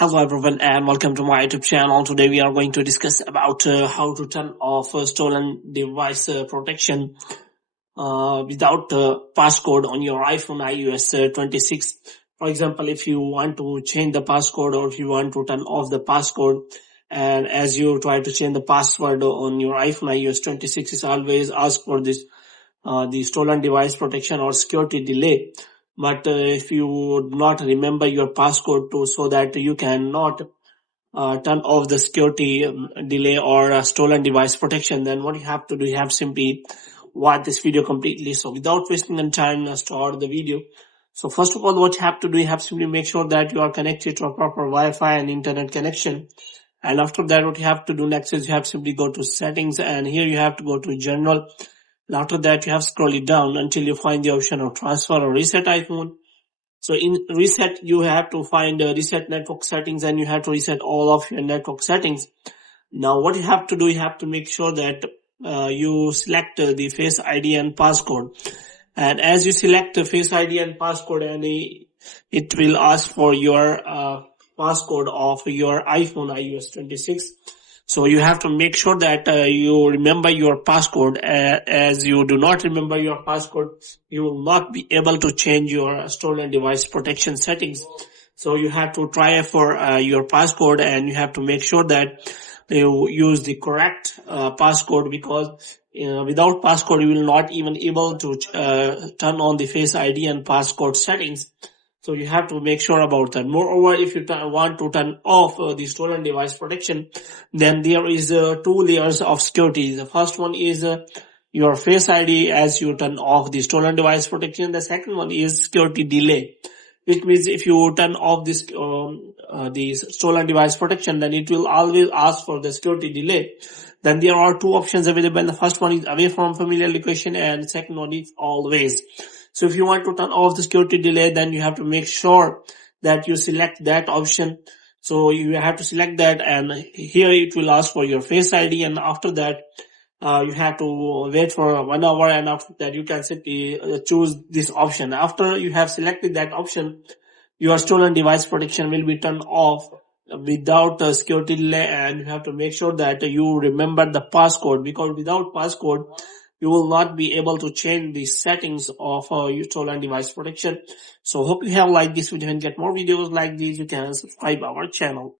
Hello everyone and welcome to my YouTube channel. Today we are going to discuss about how to turn off stolen device protection without passcode on your iPhone iOS 26. For example, if you want to change the passcode or if you want to turn off the passcode, and as you try to change the password on your iPhone iOS 26, is always ask for this the stolen device protection or security delay. But if you do not remember your passcode so that you cannot turn off the security delay or stolen device protection, then what you have to do, you have simply watch this video completely. So without wasting any time, let's start the video. So first of all, what you have to do, you have to simply make sure that you are connected to a proper Wi-Fi and internet connection. And after that, what you have to do next is you have to simply go to settings, and here you have to go to general. And after that, you have to scroll it down until you find the option of transfer or reset iPhone. So in reset, you have to find reset network settings, and you have to reset all of your network settings. Now what you have to do, you have to make sure that you select the Face ID and passcode. And as you select the Face ID and passcode, and it will ask for your passcode of your iPhone iOS 26. So you have to make sure that you remember your passcode. As you do not remember your passcode, you will not be able to change your stolen device protection settings. So you have to try for your passcode, and you have to make sure that you use the correct passcode, because without passcode you will not even able to turn on the Face ID and passcode settings. So you have to make sure about that. Moreover, if you want to turn off the stolen device protection, then there is two layers of security. The first one is your Face ID as you turn off the stolen device protection. The second one is security delay, which means if you turn off this the stolen device protection, then it will always ask for the security delay. Then there are two options available. The first one is away from familiar location, and the second one is always. So if you want to turn off the security delay, then you have to make sure that you select that option. So you have to select that, and here it will ask for your Face ID, and after that you have to wait for 1 hour, and after that you can simply choose this option. After you have selected that option, your stolen device protection will be turned off without security delay, and you have to make sure that you remember the passcode, because without passcode you will not be able to change the settings of your stolen device protection. So hope you have liked this video, and get more videos like these. You can subscribe our channel.